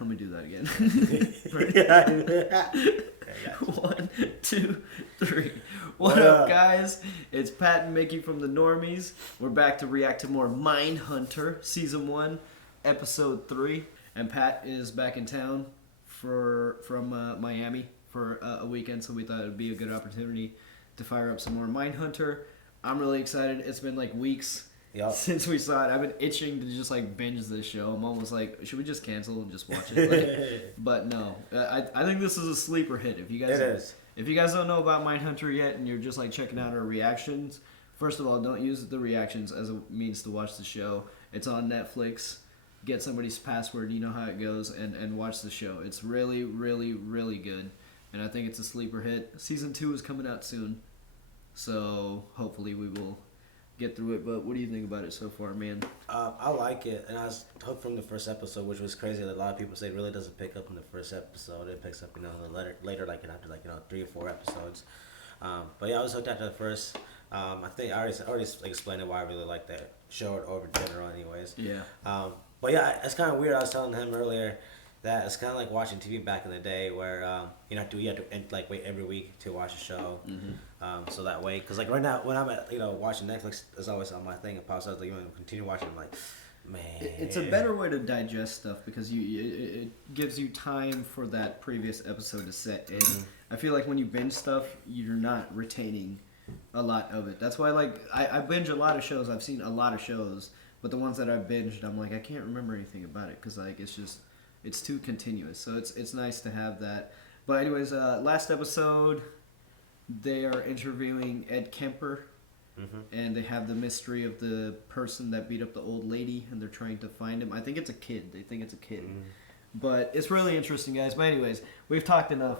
Let me do that again. Yeah. 1, 2, 3. What up, guys? It's Pat and Mickey from the Normies. We're back to react to more Mindhunter, Season 1, Episode 3. And Pat is back in town from Miami for a weekend, so we thought it would be a good opportunity to fire up some more Mindhunter. I'm really excited. It's been like weeks since we saw it. I've been itching to just like binge this show. I'm almost like, should we just cancel and just watch it? Like, but no, I think this is a sleeper hit. If you guys don't know about Mindhunter yet, and you're just like checking out our reactions, first of all, don't use the reactions as a means to watch the show. It's on Netflix. Get somebody's password. You know how it goes, and watch the show. It's really, really, really good, and I think it's a sleeper hit. Season 2 is coming out soon, so hopefully we will get through it. But what do you think about it so far, man? I like it, and I was hooked from the first episode, which was crazy. That a lot of people say it really doesn't pick up in the first episode. It picks up, later, like after 3 or 4 episodes. But yeah, I was hooked after the first. I think I already explained it why I really like that show over general, anyways. Yeah. But yeah, it's kind of weird. I was telling him earlier that it's kind of like watching TV back in the day, where you have to like wait every week to watch a show. Mm-hmm. So that way, because like right now when I'm at watching Netflix, it's always on my thing. It pops up like, you want to continue watching. I'm like, man, it's a better way to digest stuff because it gives you time for that previous episode to set in. Mm-hmm. I feel like when you binge stuff, you're not retaining a lot of it. That's why I binge a lot of shows. I've seen a lot of shows, but the ones that I've binged, I'm like, I can't remember anything about it because like it's too continuous. So it's nice to have that. But anyways, last episode, they are interviewing Ed Kemper, and they have the mystery of the person that beat up the old lady, and they're trying to find him. I think it's a kid. They think it's a kid. But it's really interesting, guys. But anyways, we've talked enough.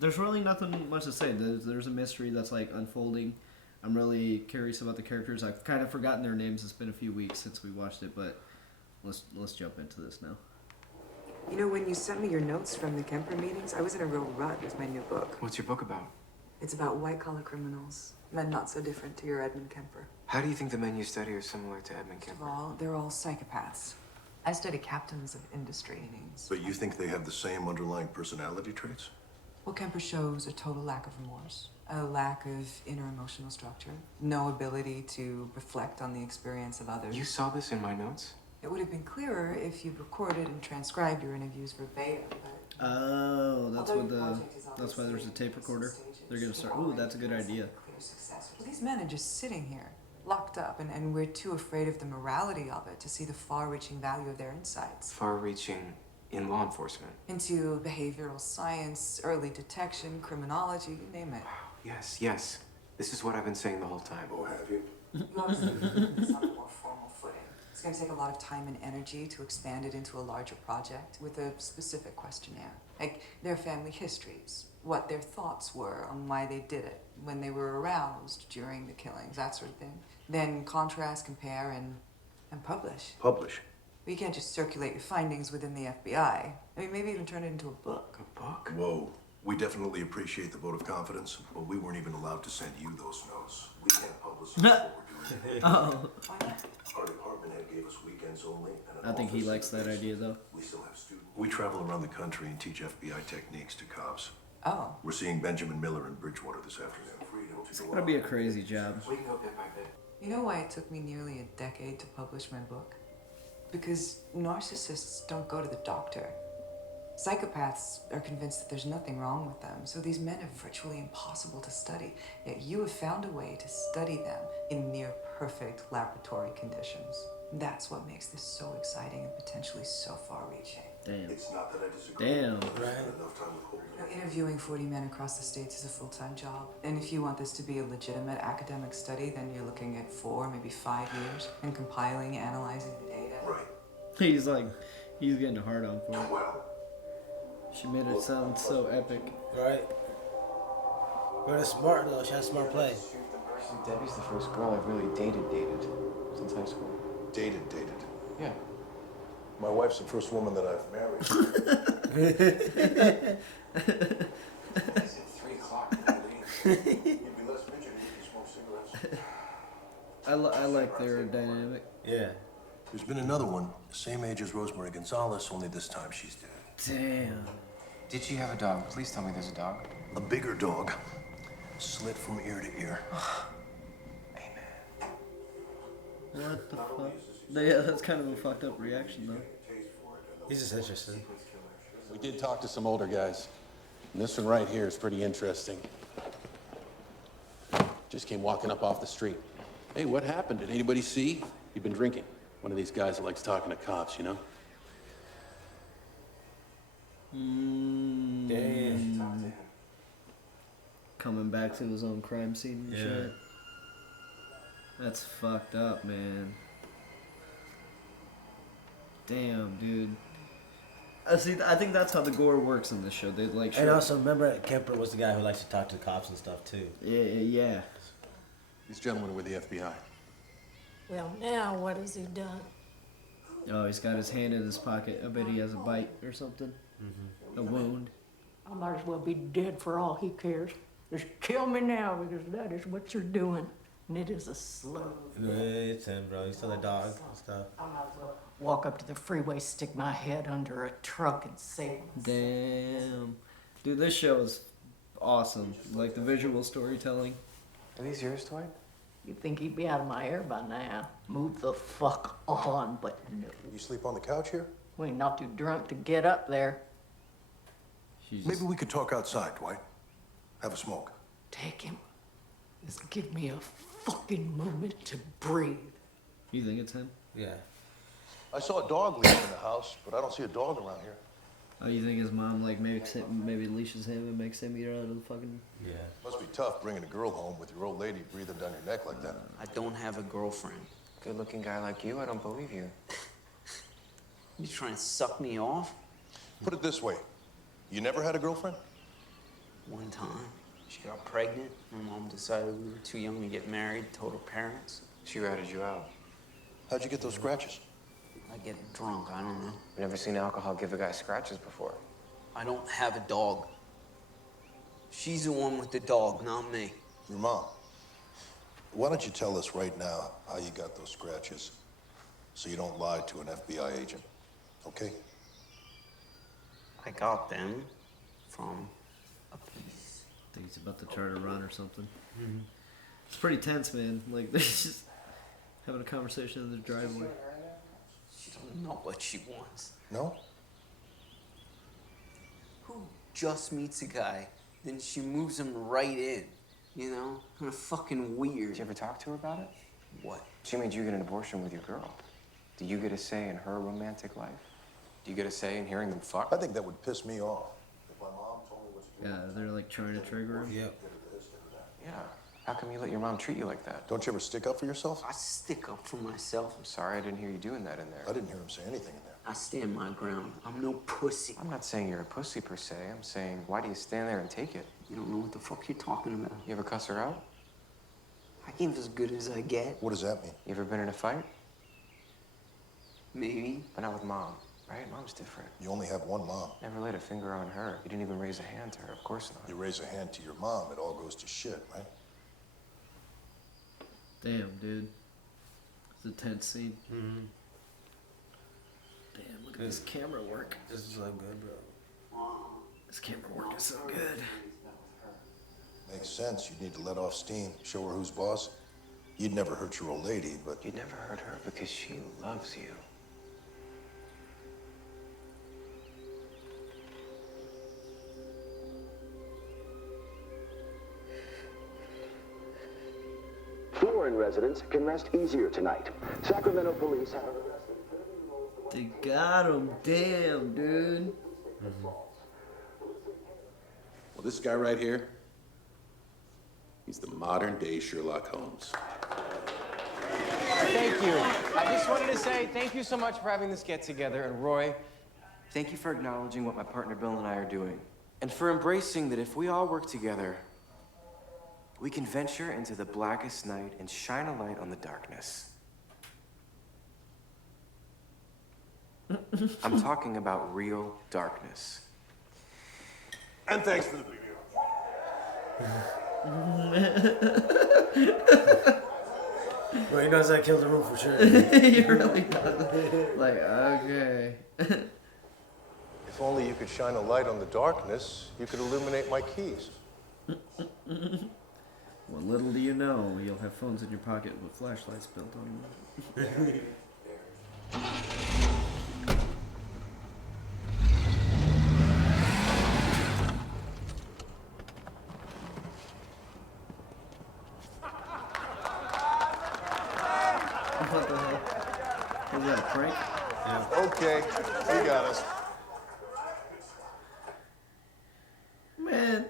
There's really nothing much to say. There's a mystery that's like unfolding. I'm really curious about the characters. I've kind of forgotten their names. It's been a few weeks since we watched it, but let's jump into this now. You know, when you sent me your notes from the Kemper meetings, I was in a real rut with my new book. What's your book about? It's about white-collar criminals, men not so different to your Edmund Kemper. How do you think the men you study are similar to Edmund First of Kemper? all, they're all psychopaths. I study captains of industry. But you think they have the same underlying personality traits? Well, Kemper shows a total lack of remorse, a lack of inner emotional structure, no ability to reflect on the experience of others. You saw this in my notes? It would have been clearer if you'd recorded and transcribed your interviews verbatim, but... Oh, that's why there's a tape recorder. They're gonna start. Ooh, that's a good idea. Well, these men are just sitting here, locked up, and we're too afraid of the morality of it to see the far-reaching value of their insights. Far-reaching in law enforcement? Into behavioral science, early detection, criminology, you name it. Wow, yes. This is what I've been saying the whole time. Oh, have you? You obviously it's on a more formal footing. It's going to take a lot of time and energy to expand it into a larger project with a specific questionnaire. Like their family histories, what their thoughts were on why they did it, when they were aroused during the killings, that sort of thing. Then contrast, compare, and publish. Publish? But you can't just circulate your findings within the FBI. I mean, maybe even turn it into a book. A book? Whoa. We definitely appreciate the vote of confidence, but we weren't even allowed to send you those notes. We can't publicize what we're doing. Oh. Our department head gave us weekends only. And I think he likes that idea, though. We still have students. We travel around the country and teach FBI techniques to cops. Oh. We're seeing Benjamin Miller in Bridgewater this afternoon. It's gonna be a crazy job. We can go bit by bit. You know why it took me nearly a decade to publish my book? Because narcissists don't go to the doctor. Psychopaths are convinced that there's nothing wrong with them, so these men are virtually impossible to study. Yet you have found a way to study them in near-perfect laboratory conditions. That's what makes this so exciting and potentially so far-reaching. Damn. It's not that I disagree. Damn. Enough time with Holden. Interviewing 40 men across the states is a full-time job. And if you want this to be a legitimate academic study, then you're looking at 4, maybe 5 years, and compiling, analyzing the data. Right. He's getting hard on for it. Well. She made it sound so epic. Right. But smart though. She has a smart play. Debbie's the first girl I've really dated since high school. Dated. Yeah. My wife's the first woman that I've married. It's at 3 o'clock. You'd be less bitchy if you smoke cigarettes. I like their dynamic. Yeah. There's been another one, same age as Rosemary Gonzalez, only this time she's dead. Damn. Did she have a dog? Please tell me there's a dog. A bigger dog, slit from ear to ear. Amen. What the fuck? Yeah, that's kind of a fucked up reaction, though. He's just interested. We did talk to some older guys. And this one right here is pretty interesting. Just came walking up off the street. Hey, what happened? Did anybody see? You've been drinking. One of these guys that likes talking to cops, you know? Damn. Coming back to his own crime scene and shit. That's fucked up, man. Damn, dude. See, I think that's how the gore works in this show. They like. And also, remember, Kemper was the guy who likes to talk to cops and stuff too. Yeah. These gentlemen were the FBI. Well, now what has he done? Oh, he's got his hand in his pocket. I bet he has a bite or something. A wound. I might as well be dead for all he cares. Just kill me now because that is what you're doing. And it is a slow. It's him, bro. He's still a dog and stuff. I might as well walk up to the freeway, stick my head under a truck and save myself. Damn. Dude, this show is awesome. Like the visual storytelling. Are these yours, Dwight? You'd think he'd be out of my hair by now. Move the fuck on, but no. You sleep on the couch here? We ain't not too drunk to get up there. She's Maybe we could talk outside, Dwight. Have a smoke. Take him. Just give me a fucking moment to breathe. You think it's him? Yeah. I saw a dog leaving the house, but I don't see a dog around here. Oh, you think his mom like maybe leashes him and makes him eat her out of the fucking? Yeah. Must be tough bringing a girl home with your old lady breathing down your neck like that. I don't have a girlfriend. Good-looking guy like you, I don't believe you. You trying to suck me off? Put it this way. You never had a girlfriend? One time, she got pregnant. My mom decided we were too young to get married, told her parents. She ratted you out. How'd you get those scratches? I get drunk, I don't know. I've never seen alcohol give a guy scratches before. I don't have a dog. She's the one with the dog, not me. Your mom. Why don't you tell us right now how you got those scratches so you don't lie to an FBI agent, okay? I got them from a police. I think he's about to try to run or something. It's pretty tense, man. Like they're just having a conversation in the driveway. She don't know what she wants. No? Who just meets a guy, then she moves him right in? You know? Kind of fucking weird. Did you ever talk to her about it? What? She made you get an abortion with your girl. Do you get a say in her romantic life? Do you get a say in hearing them fuck? I think that would piss me off. If my mom told me what to do. Yeah, they're like trying to trigger him. Yep. Yeah. How come you let your mom treat you like that? Don't you ever stick up for yourself? I stick up for myself. I'm sorry I didn't hear you doing that in there. I didn't hear him say anything in there. I stand my ground. I'm no pussy. I'm not saying you're a pussy per se. I'm saying, why do you stand there and take it? You don't know what the fuck you're talking about. You ever cuss her out? I give as good as I get. What does that mean? You ever been in a fight? Maybe. But not with mom, right? Mom's different. You only have one mom. Never laid a finger on her. You didn't even raise a hand to her. Of course not. You raise a hand to your mom, it all goes to shit, right? Damn, dude. It's a tense scene. Damn, look at this camera work. This is so good, bro. This camera work is so good. Makes sense. You need to let off steam, show her who's boss. You'd never hurt your old lady, but You never hurt her because she loves you. Florida residents can rest easier tonight. Sacramento police have arrested 30-year-old. They got him. Damn, dude. Well, this guy right here, he's the modern day Sherlock Holmes. Thank you. I just wanted to say thank you so much for having this get-together. And Roy, thank you for acknowledging what my partner Bill and I are doing. And for embracing that if we all work together, we can venture into the blackest night and shine a light on the darkness. I'm talking about real darkness. And thanks for the video. Well, he knows I killed the room for sure. He really does. Like, okay. If only you could shine a light on the darkness, you could illuminate my keys. Well, little do you know, you'll have phones in your pocket with flashlights built on them. What the hell? Was that a prank? Yeah. Okay, you got us. Man,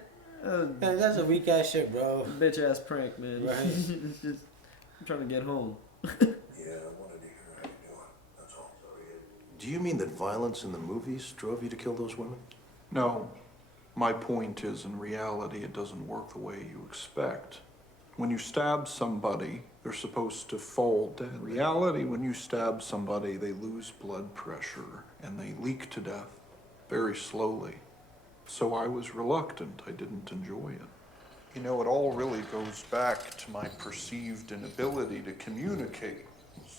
Man, that's a weak ass shit, bro. bitch ass prank, man. Right. Just, I'm trying to get home. Yeah, I wanted to hear how you doing. That's all. Do you mean that violence in the movies drove you to kill those women? No. My point is, in reality, it doesn't work the way you expect. When you stab somebody, they're supposed to fall dead. In reality, when you stab somebody, they lose blood pressure and they leak to death very slowly. So I was reluctant. I didn't enjoy it. You know, it all really goes back to my perceived inability to communicate.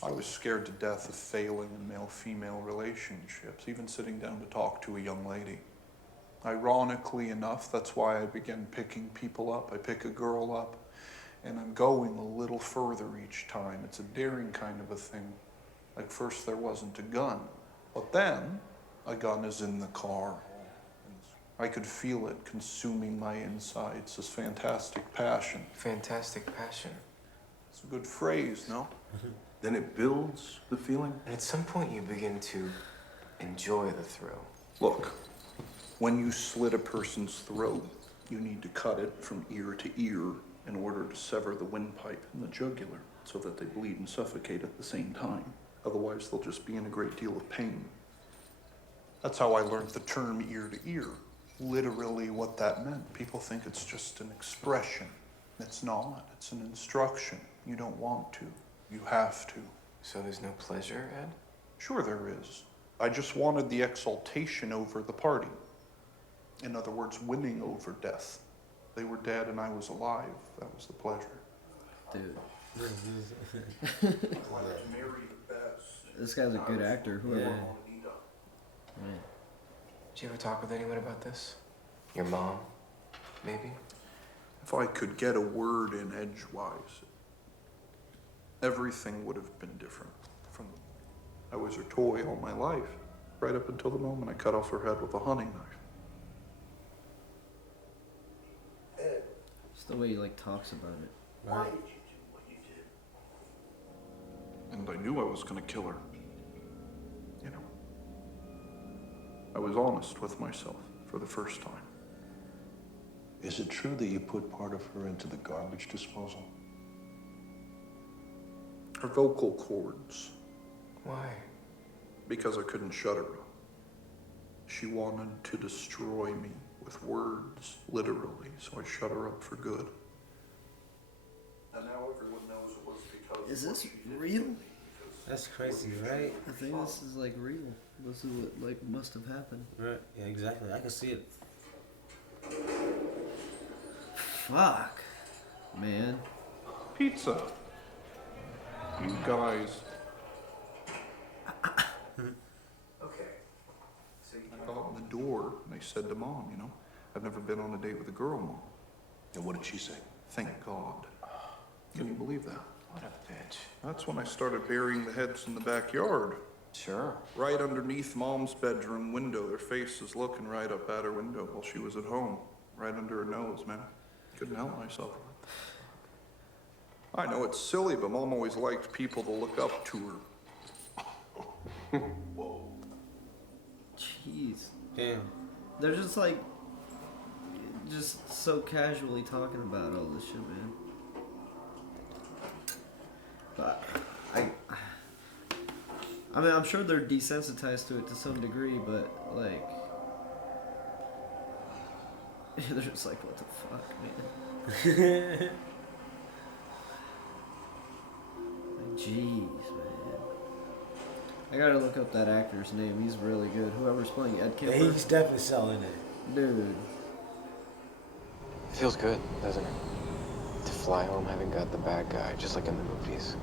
I was scared to death of failing in male-female relationships, even sitting down to talk to a young lady. Ironically enough, that's why I began picking people up. I pick a girl up, and I'm going a little further each time. It's a daring kind of a thing. Like first there wasn't a gun, but then a gun is in the car. I could feel it consuming my insides, this fantastic passion. Fantastic passion. It's a good phrase, no? Then it builds the feeling? And at some point you begin to enjoy the thrill. Look, when you slit a person's throat, you need to cut it from ear to ear in order to sever the windpipe and the jugular so that they bleed and suffocate at the same time. Otherwise, they'll just be in a great deal of pain. That's how I learned the term ear to ear. Literally what that meant. People think it's just an expression. It's not. It's an instruction. You don't want to. You have to. So there's no pleasure, Ed? Sure there is. I just wanted the exaltation over the party. In other words, winning over death. They were dead and I was alive. That was the pleasure. Dude. Marry the best. This guy's a good actor. Whoever. Yeah. Man. Did you ever talk with anyone about this? Your mom, maybe? If I could get a word in edgewise, everything would have been different. I was her toy all my life, right up until the moment I cut off her head with a hunting knife. It's the way he like talks about it. Why did you do what you did? And I knew I was gonna kill her. You know. I was honest with myself for the first time. Is it true that you put part of her into the garbage disposal? Her vocal cords. Why? Because I couldn't shut her up. She wanted to destroy me with words, literally, so I shut her up for good. And now everyone knows it was because Is this real? That's crazy, right? I think this is like real. This is what like must have happened. Right. Yeah, exactly. I can see it. Fuck, man. Pizza. You guys. Okay. So I got in the door and I said to Mom, you know, I've never been on a date with a girl, Mom. And what did she say? Thank God. Can you believe that? What a bitch. That's when I started burying the heads in the backyard. Sure. Right underneath Mom's bedroom window. Their faces looking right up at her window while she was at home. Right under her nose, man. Couldn't help myself. I know it's silly, but Mom always liked people to look up to her. Whoa. Jeez. Damn. They're just like, just so casually talking about all this shit, man. But I mean, I'm sure they're desensitized to it to some degree, but like, they're just like, what the fuck, man? Like, jeez, man. I gotta look up that actor's name. He's really good. Whoever's playing Ed Yeah, Kemper. he's definitely selling it. Dude. Feels good, doesn't it? To fly home having got the bad guy, just like in the movies.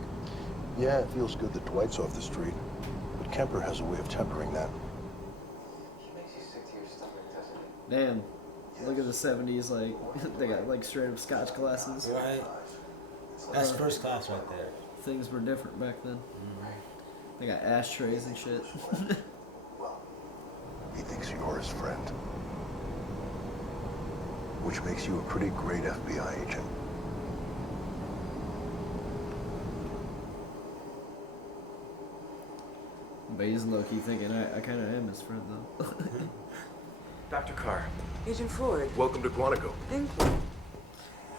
Yeah, it feels good that Dwight's off the street, but Kemper has a way of tempering that. Damn. Look at the 70s, like, they got, like, straight up Scotch glasses. Right. That's first class right there. Things were different back then. They got ashtrays and shit. He thinks you're his friend, which makes you a pretty great FBI agent. But he's low-key thinking, I kind of am his friend, though. Dr. Carr. Agent Ford. Welcome to Quantico. Thank you.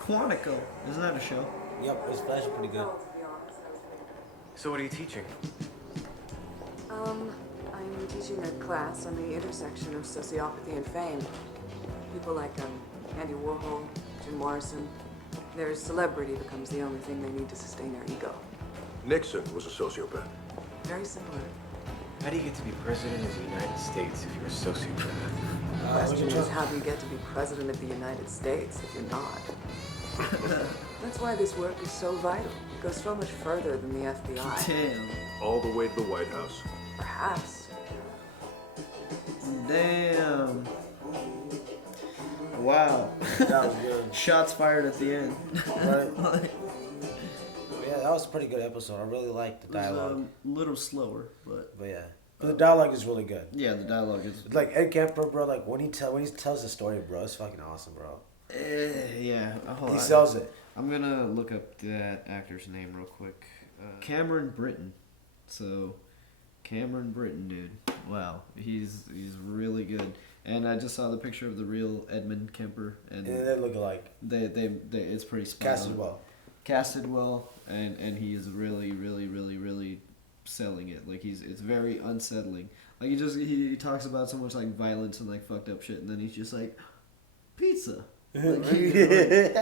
Quantico. Isn't that a show? Yep, it's flashing pretty good. So what are you teaching? I'm teaching a class on the intersection of sociopathy and fame. People like Andy Warhol, Jim Morrison. Their celebrity becomes the only thing they need to sustain their ego. Nixon was a sociopath. Very similar. How do you get to be president of the United States if you're a sociopath? The question is, how do you get to be president of the United States if you're not? That's why this work is so vital. It goes so much further than the FBI. Damn. All the way to the White House. Perhaps. Damn. Wow. That was good. Shots fired at the end. Right. Yeah, that was a pretty good episode. I really liked the dialogue. It was a little slower, but yeah. But the dialogue is really good. yeah, the dialogue is Like Ed Kemper, bro, like when he tells the story, bro, it's fucking awesome, bro. yeah. Hold He on. sells it. I'm gonna look up that actor's name real quick. Cameron Britton. So, Cameron Britton, dude. Wow, he's really good. And I just saw the picture of the real Edmund Kemper, and Yeah, they look alike. They it's pretty spot Casted on. well. Casted well, and he is really selling it. Like it's very unsettling. Like he talks about so much like violence and like fucked up shit, and then he's just like pizza. Like,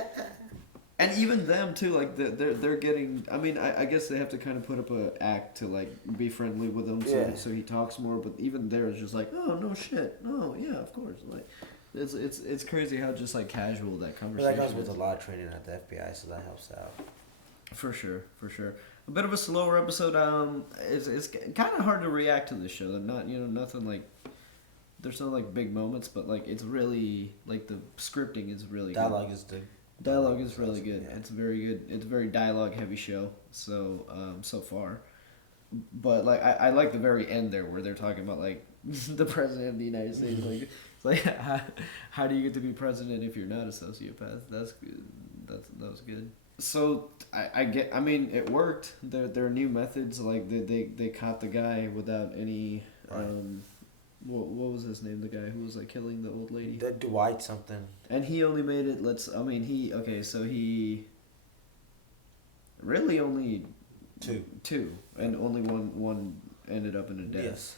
and even them too, like they're getting. I mean, I guess they have to kind of put up a act to like be friendly with him, so he talks more. But even there, it's just like, oh no shit, no yeah, of course. Like it's crazy how just like casual that conversation. But that goes is. with a lot of training at the FBI, so that helps out. For sure. A bit of a slower episode. It's kind of hard to react to this show. They're not, nothing like. There's no like big moments, but like it's really like the scripting is really Dialogue good. is good. Dialogue is really good. Yeah. It's very good. It's a very dialogue heavy show. So so far, but like I like the very end there where they're talking about like the president of the United States. Like it's like how do you get to be president if you're not a sociopath? That's good. That was good. So I mean it worked. There are new methods like they caught the guy without any what was his name, the guy who was like killing the old lady? The Dwight something. And he only made it so he really only two and only one ended up in a death. Yes.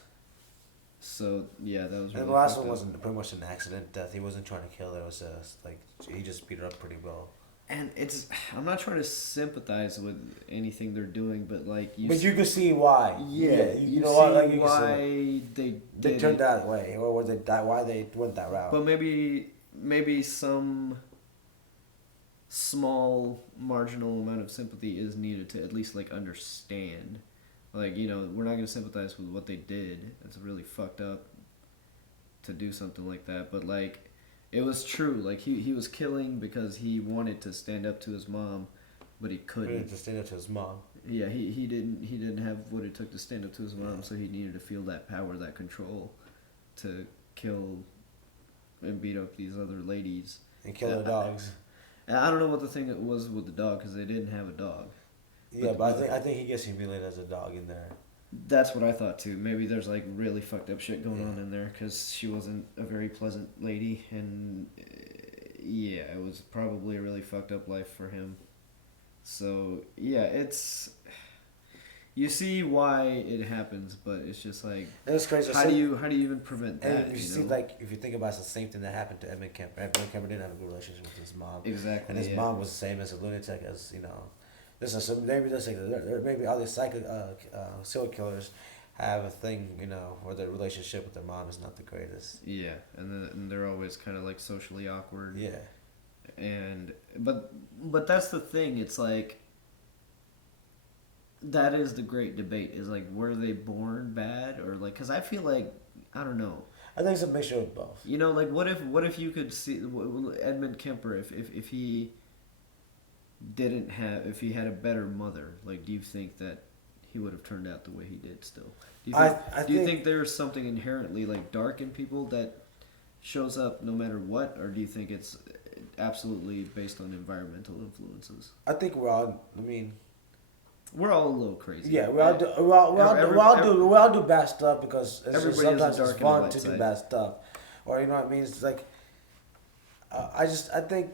So yeah, that was really And the last fucked one up. wasn't pretty much an accident death. He wasn't trying to kill her. It was just like he just beat her up pretty well. And I'm not trying to sympathize with anything they're doing, but like But you can see why. Yeah, you know see what? Like, you why can see they did turned it. that way, or was it that why they went that route? But maybe some small marginal amount of sympathy is needed to at least like understand. Like, we're not going to sympathize with what they did. It's really fucked up to do something like that, but like it was true. Like he was killing because he wanted to stand up to his mom, but he couldn't. He wanted to stand up to his mom. Yeah, he didn't have what it took to stand up to his mom, so he needed to feel that power, that control, to kill and beat up these other ladies And kill their dogs. And I don't know what the thing was with the dog because they didn't have a dog. Yeah, but I think he gets humiliated as a dog in there. That's what I thought too. Maybe there's like really fucked up shit going on in there because she wasn't a very pleasant lady, and yeah, it was probably a really fucked up life for him. So yeah, you see why it happens, but it's just like it's crazy. How do you even prevent that? And you see, like if you think about it, it's the same thing that happened to Edmund Kemper. Edmund Kemper didn't have a good relationship with his mom. Exactly. And his mom was the same as a lunatic as This is maybe all these serial killers have a thing, where their relationship with their mom is not the greatest. Yeah, and they're always kind of like socially awkward. Yeah. And but that's the thing. It's like that is the great debate. Is like, were they born bad or like? Because I feel like I don't know. I think it's a mixture of both. You know, like what if you could see Edmund Kemper if he didn't have if he had a better mother, like do you think that he would have turned out the way he did still? Do you think there's something inherently like dark in people that shows up no matter what, or do you think it's absolutely based on environmental influences? I think we're all. I mean, we're all a little crazy. Yeah, we all do bad stuff because sometimes it's fun to do bad stuff, or you know what I mean. It's like, I think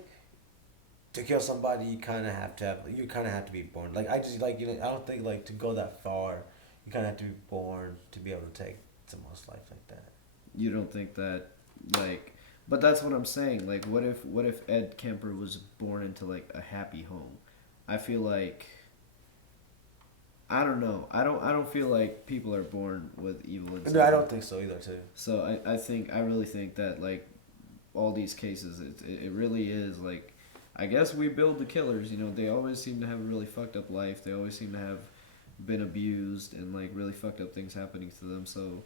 to kill somebody you kind of have to be born. Like I don't think like to go that far, you kind of have to be born to be able to take someone's life like that. You don't think that like, but that's what I'm saying. Like, what if Ed Kemper was born into like a happy home? I feel like. I don't know. I don't feel like people are born with evil inside. No, I don't think so either, too. So I really think that like all these cases, it really is like, I guess we build the killers. You know, they always seem to have a really fucked up life. They always seem to have been abused and like really fucked up things happening to them. So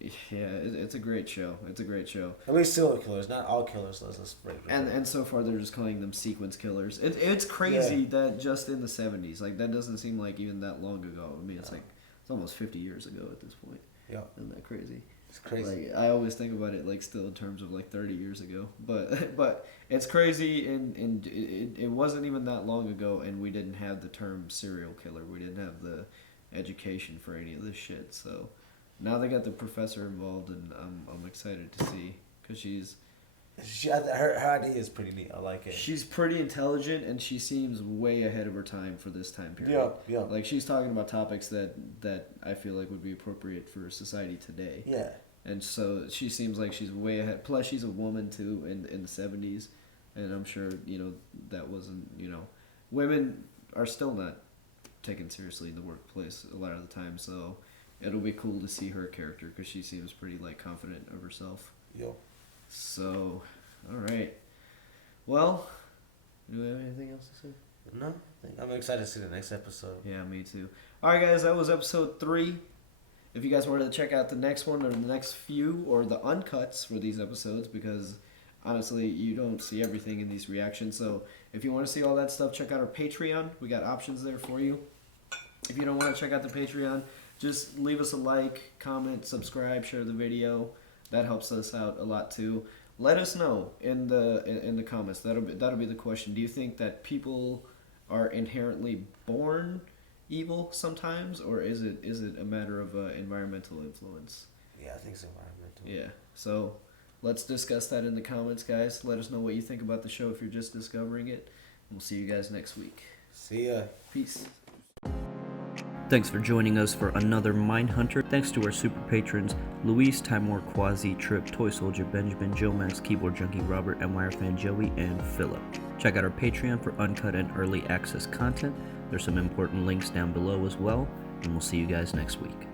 yeah, it's a great show. It's a great show. At least serial killers, not all killers. Let's break it. And so far they're just calling them sequence killers. It's crazy that just in the 70s, like that doesn't seem like even that long ago. I mean, it's like it's almost 50 years ago at this point. Yeah, isn't that crazy? It's crazy. Like I always think about it like still in terms of like 30 years ago, but it's crazy and it wasn't even that long ago, and we didn't have the term serial killer. We didn't have the education for any of this shit. So. Now they got the professor involved, and I'm excited to see because her idea is pretty neat. I like it. She's pretty intelligent, and she seems way ahead of her time for this time period. Yeah. Like she's talking about topics that I feel like would be appropriate for society today. Yeah. And so she seems like she's way ahead. Plus, she's a woman too in the 70s, and I'm sure that wasn't women are still not taken seriously in the workplace a lot of the time. So. It'll be cool to see her character because she seems pretty like confident of herself. Yep. So, all right. Well, do we have anything else to say? No. I'm excited to see the next episode. Yeah, me too. All right, guys, that was episode 3. If you guys wanted to check out the next one or the next few or the uncuts for these episodes, because honestly, you don't see everything in these reactions. So, if you want to see all that stuff, check out our Patreon. We got options there for you. If you don't want to check out the Patreon, just leave us a like, comment, subscribe, share the video. That helps us out a lot too. Let us know in the comments. That'll be the question. Do you think that people are inherently born evil sometimes, or is it a matter of environmental influence? Yeah, I think it's environmental. Yeah. So let's discuss that in the comments, guys. Let us know what you think about the show if you're just discovering it. We'll see you guys next week. See ya. Peace. Thanks for joining us for another Mindhunter. Thanks to our super patrons, Luis, Timor, Quasi, Trip, Toy Soldier, Benjamin, Joe Max, Keyboard Junkie, Robert, and Wire Fan Joey, and Philip. Check out our Patreon for uncut and early access content. There's some important links down below as well, and we'll see you guys next week.